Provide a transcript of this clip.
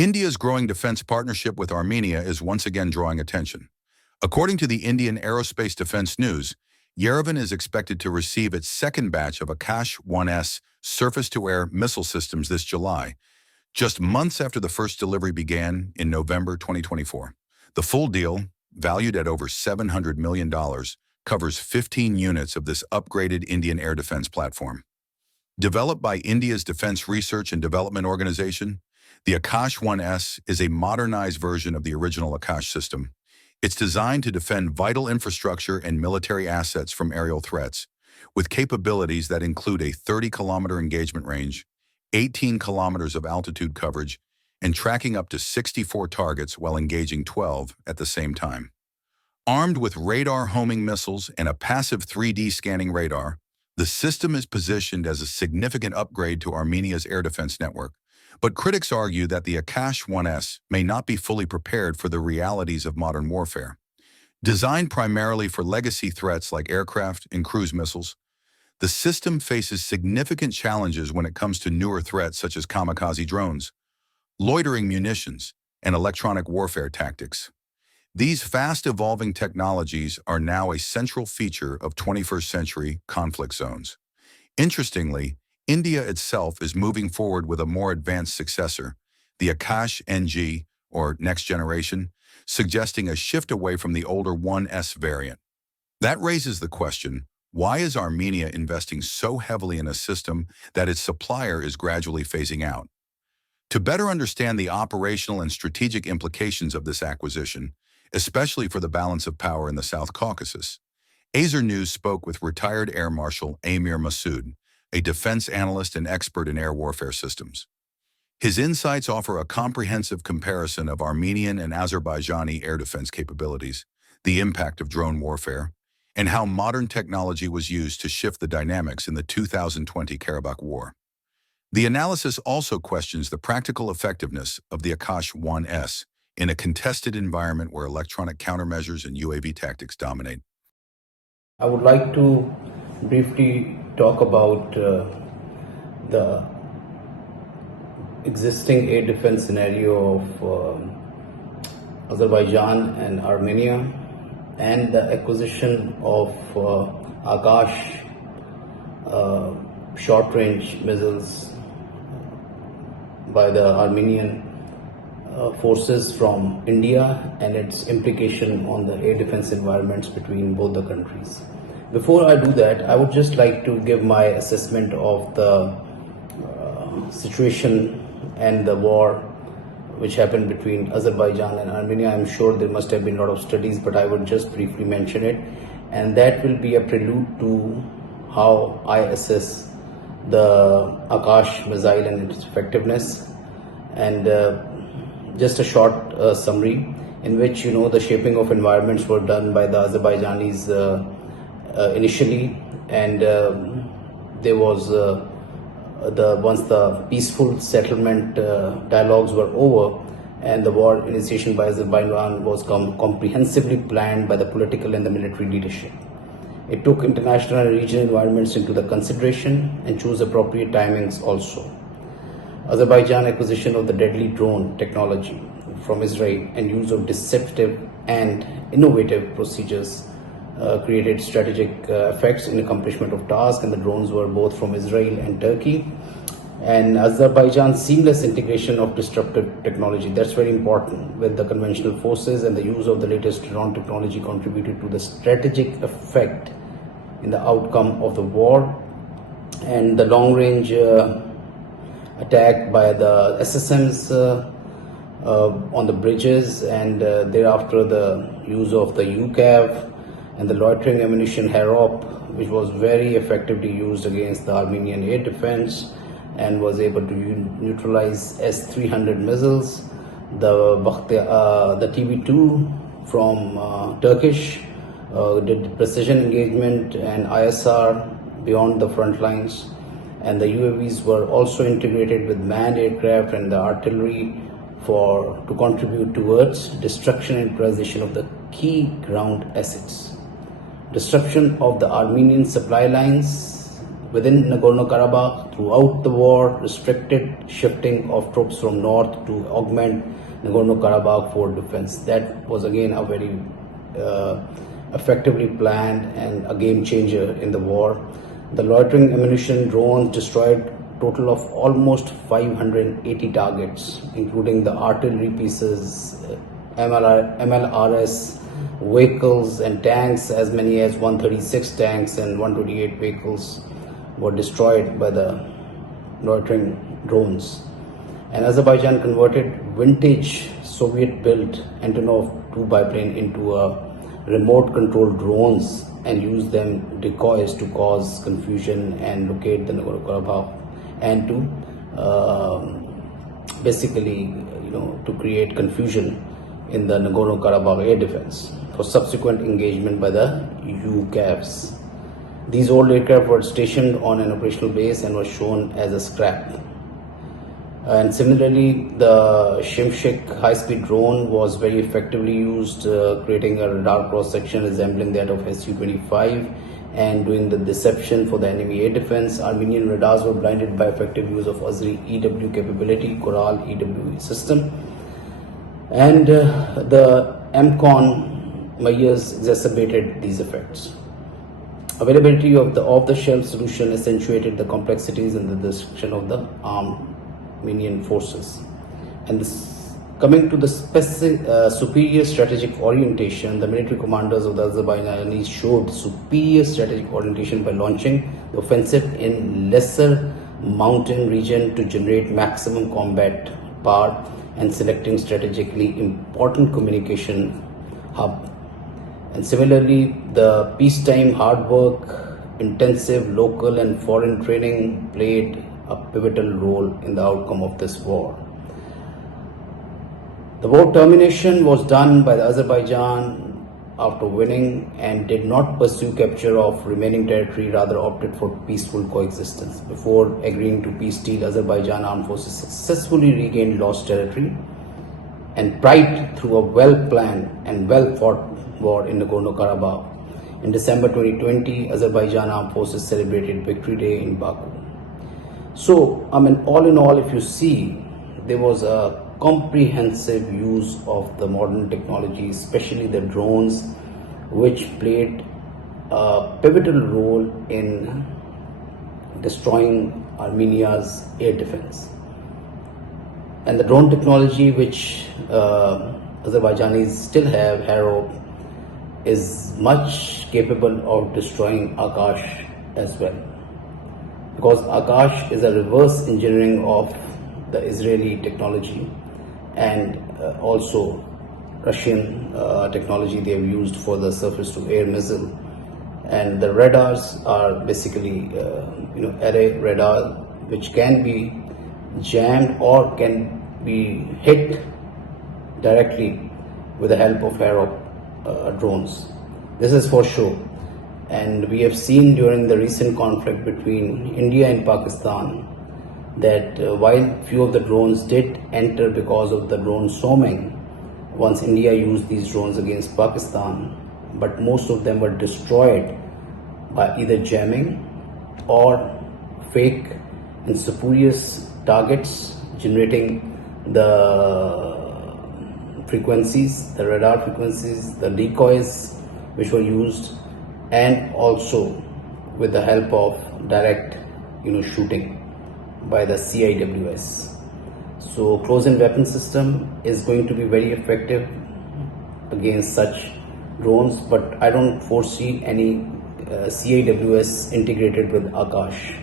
India's growing defense partnership with Armenia is once again drawing attention. According to the Indian Aerospace Defense News, Yerevan is expected to receive its second batch of Akash 1S surface-to-air missile systems this July, just months after the first delivery began in November 2024. The full deal, valued at over $700 million, covers 15 units of this upgraded Indian air defense platform. Developed by India's Defense Research and Development Organization, the Akash 1S is a modernized version of the original Akash system. It's designed to defend vital infrastructure and military assets from aerial threats, with capabilities that include a 30-kilometer engagement range, 18 kilometers of altitude coverage, and tracking up to 64 targets while engaging 12 at the same time. Armed with radar homing missiles and a passive 3D scanning radar, the system is positioned as a significant upgrade to Armenia's air defense network. But critics argue that the Akash 1S may not be fully prepared for the realities of modern warfare. Designed primarily for legacy threats like aircraft and cruise missiles, the system faces significant challenges when it comes to newer threats such as kamikaze drones, loitering munitions, and electronic warfare tactics. These fast-evolving technologies are now a central feature of 21st-century conflict zones. Interestingly, India itself is moving forward with a more advanced successor, the Akash NG, or Next Generation, suggesting a shift away from the older 1S variant. That raises the question, why is Armenia investing so heavily in a system that its supplier is gradually phasing out? To better understand the operational and strategic implications of this acquisition, especially for the balance of power in the South Caucasus, Azernews spoke with retired Air Marshal Aamir Masood, a defense analyst and expert in air warfare systems. His insights offer a comprehensive comparison of Armenian and Azerbaijani air defense capabilities, the impact of drone warfare, and how modern technology was used to shift the dynamics in the 2020 Karabakh War. The analysis also questions the practical effectiveness of the Akash 1S in a contested environment where electronic countermeasures and UAV tactics dominate. I would like to briefly talk about the existing air defense scenario of Azerbaijan and Armenia and the acquisition of Akash short-range missiles by the Armenian forces from India and its implication on the air defense environments between both the countries. Before I do that, I would just like to give my assessment of the situation and the war which happened between Azerbaijan and Armenia. I'm sure there must have been a lot of studies, but I would just briefly mention it. And that will be a prelude to how I assess the Akash missile and its effectiveness. And just a short summary in which, the shaping of environments were done by the Azerbaijanis initially, and there was once the peaceful settlement dialogues were over and the war initiation by Azerbaijan was comprehensively planned by the political and the military leadership. It took international and regional environments into the consideration and chose appropriate timings also. Azerbaijan acquisition of the deadly drone technology from Israel and use of deceptive and innovative procedures created strategic effects in accomplishment of tasks, and the drones were both from Israel and Turkey. And Azerbaijan's seamless integration of disruptive technology, that's very important, with the conventional forces, and the use of the latest drone technology contributed to the strategic effect in the outcome of the war. And the long-range attack by the SSMs on the bridges, and thereafter the use of the UCAV and the loitering ammunition Harop, which was very effectively used against the Armenian air defense and was able to neutralize S-300 missiles. The TB2 from Turkish did precision engagement and ISR beyond the front lines, and the UAVs were also integrated with manned aircraft and the artillery to contribute towards destruction and neutralization of the key ground assets. Disruption of the Armenian supply lines within Nagorno-Karabakh throughout the war, restricted shifting of troops from north to augment Nagorno-Karabakh for defense. That was again a very effectively planned and a game changer in the war. The loitering ammunition drones destroyed total of almost 580 targets, including the artillery pieces, MLRS vehicles and tanks. As many as 136 tanks and 128 vehicles were destroyed by the loitering drones. And Azerbaijan converted vintage Soviet-built Antonov 2 biplane into a remote controlled drones and used them decoys to cause confusion and locate the Nagorno-Karabakh, and to basically to create confusion in the Nagorno-Karabakh air defense for subsequent engagement by the UCAVs. These old aircraft were stationed on an operational base and were shown as a scrap. And similarly, the Shimshik high-speed drone was very effectively used, creating a radar cross-section resembling that of Su-25 and doing the deception for the enemy air defense. Armenian radars were blinded by effective use of Azeri EW capability, Coral EW system. And the MCON measures exacerbated these effects. Availability of the off-the-shelf solution accentuated the complexities in the destruction of the Armenian forces. And coming to the superior strategic orientation, the military commanders of the Azerbaijanis showed superior strategic orientation by launching the offensive in lesser mountain region to generate maximum combat power and selecting strategically important communication hub. And similarly, the peacetime hard work, intensive local and foreign training played a pivotal role in the outcome of this war. The war termination was done by the Azerbaijan after winning and did not pursue capture of remaining territory, rather opted for peaceful coexistence. Before agreeing to peace deal, Azerbaijan armed forces successfully regained lost territory and pride through a well-planned and well-fought war in Nagorno-Karabakh. In December 2020, Azerbaijan armed forces celebrated Victory Day in Baku. So, all in all, if you see, there was a comprehensive use of the modern technology, especially the drones, which played a pivotal role in destroying Armenia's air defense. And the drone technology which Azerbaijanis still have, Haro, is much capable of destroying Akash as well. Because Akash is a reverse engineering of the Israeli technology and also Russian technology they have used for the surface-to-air missile. And the radars are basically array radar, which can be jammed or can be hit directly with the help of Haro drones. This is for sure. And we have seen during the recent conflict between India and Pakistan that while few of the drones did enter because of the drone swarming, once India used these drones against Pakistan, but most of them were destroyed by either jamming or fake and spurious targets, generating the frequencies, the radar frequencies, the decoys which were used, and also with the help of direct shooting by the CIWS. So close-in weapon system is going to be very effective against such drones, but I don't foresee any CIWS integrated with Akash.